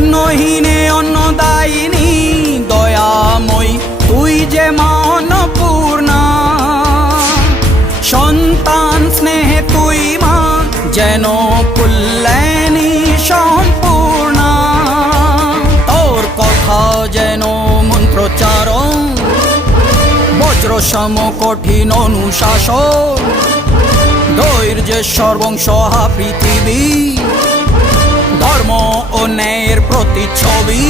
অন্নহীনে অন্নদায়িনী দয়াময়ী তুই যে মা অন্নপূর্ণা। সন্তান স্নেহে তুই মা যেন কল্যাণী সম্পূর্ণা। তোর কথা যেন মন্ত্রোচ্চারণ, বজ্র সম কঠিন অনুশাসন, ধৈর্যেশ্বর বংশহা পৃথিবী, ধর্ম ও ন্যায়ের প্রতিচ্ছবি।